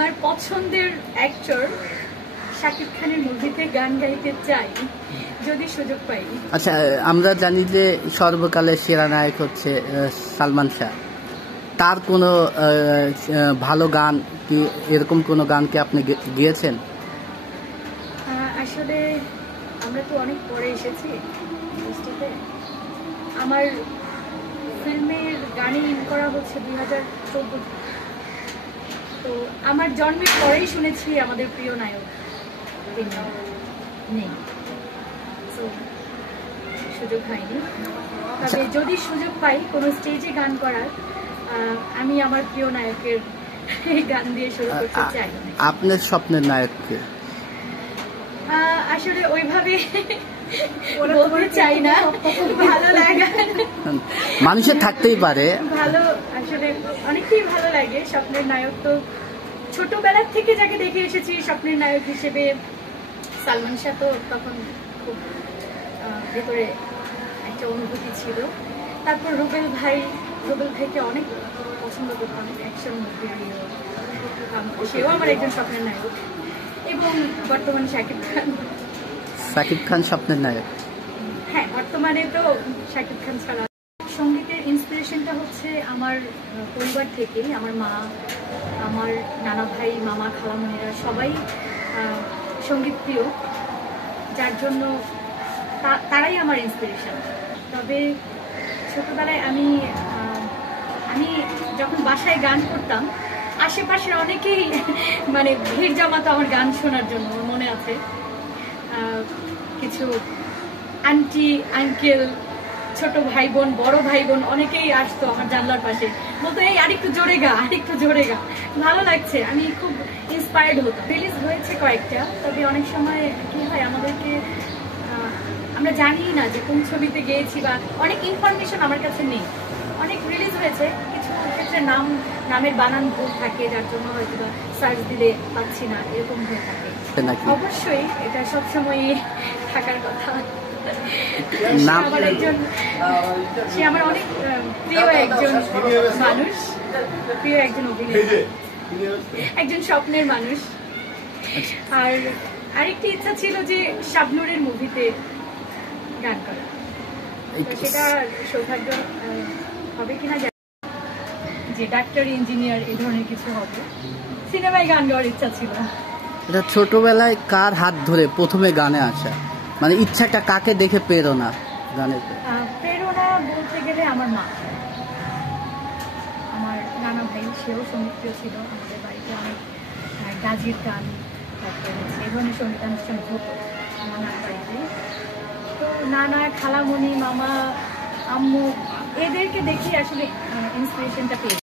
আমার পছন্দের অ্যাক্টর শাকিব খানের মুভিতে গান গাইতে চাই যদি সুযোগ পাই। আচ্ছা, আমরা জানি যে সর্বকালের সেরা নায়ক হচ্ছে সালমান শাহ। তার কোনো ভালো গান কি, এরকম কোনো গান কি আপনি গেয়েছেন? আসলে আমরা তো অনেক পরে এসেছি ইন্ডাস্ট্রিতে। আমার ফিল্মের গানে ইন করা হচ্ছে 2014। তো আমার জন্মের পরেই শুনেছি আমাদের প্রিয় নায়ক নেই, সুযোগ হয়নি। তবে যদি সুযোগ পাই কোনো স্টেজে গান করার, আমি আমার প্রিয় নায়কের গান দিয়ে শুরু করতে চাই। আপনার স্বপ্নের নায়ককে? আসলে ওইভাবে বলতে চাই না, ভালো লাগে, মানুষের থাকতেই পারে ভালো, আসলে অনেকেই ভালো লাগে। স্বপ্নের নায়ক তো ছোটবেলার থেকে যাকে দেখে এসেছি স্বপ্নের নায়ক হিসেবে সালমান শাহ, তো তখন খুব ভেতরে একটা অনুভূতি ছিল। তারপর রুবেল ভাইকে অনেক পছন্দ করতাম, অ্যাকশন মুভির হিরো, সেও আমার একজন স্বপ্নের নায়ক। এবং বর্তমানে শাকিব খান স্বপ্নের নায়ক। হ্যাঁ, বর্তমানে তো শাকিব খান ছাড়া। সঙ্গীতের ইন্সপিরেশনটা হচ্ছে আমার পরিবার থেকেই। আমার মা, আমার নানা ভাই, মামা, খালামণিরা সবাই সঙ্গীত প্রিয়, যার জন্য তারাই আমার ইন্সপিরেশন। তবে ছোটবেলায় আমি যখন বাসায় গান করতাম, আশেপাশের অনেকেই মানে ভিড় জমাতো আমার গান শোনার জন্য। মনে আছে কিছু আন্টি আঙ্কেল, ছোট ভাই বোন, বড় ভাই বোন অনেকেই আসতো আমার জানলার পাশে, বলতো এই আরেকটু জোরে গা, আরেকটু জোরে গা, ভালো লাগছে। আমি খুব ইন্সপায়ার্ড হতাম। রিলিজ হয়েছে কয়েকটা, তবে অনেক সময় কি হয় আমাদেরকে, আমরা জানি না যে কোন ছবিতে গেয়েছি, বা অনেক ইনফরমেশন আমার কাছে নেই। অনেক রিলিজ হয়েছে, কিছু ক্ষেত্রে নামের বানান ভুল থাকে, যার জন্য হয়তো বা সার্চ দিলে পাচ্ছি না, এরকম হয়ে থাকে। অবশ্যই এটা সবসময় থাকার কথা। সে আমার অনেক প্রিয় একজন মানুষ, প্রিয় একজন অভিনেতা, একজন স্বপ্নের মানুষ। আর আরেকটি ইচ্ছা ছিল যে শাবনূরের মুভিতে গান করা, সেটা সৌভাগ্য হবে কিনা জানি, যে ডাক্তার, ইঞ্জিনিয়ার এই ধরনের কিছু হবে। সিনেমায় গান গাওয়ার ইচ্ছা ছিল। এটা ছোটবেলায় কার হাত ধরে প্রথমে গানে আসা, মানে ইচ্ছাটা কাকে দেখে প্রেরণা গানের? প্রেরণা বলতে গেলে আমার মা, আমার নানা ভাই, সেও সঙ্গীতপ্রিয় ছিল। আমাদের বাড়িতে অনেক গাজির গান, তারপরে এই ধরনের সঙ্গীতানুষ্ঠান হতো নানার বাড়িতে। তো নানা, খালামণি, মামা, আম্মু এদেরকে দেখে আসলে ইন্সপিরেশনটা পেয়েছি।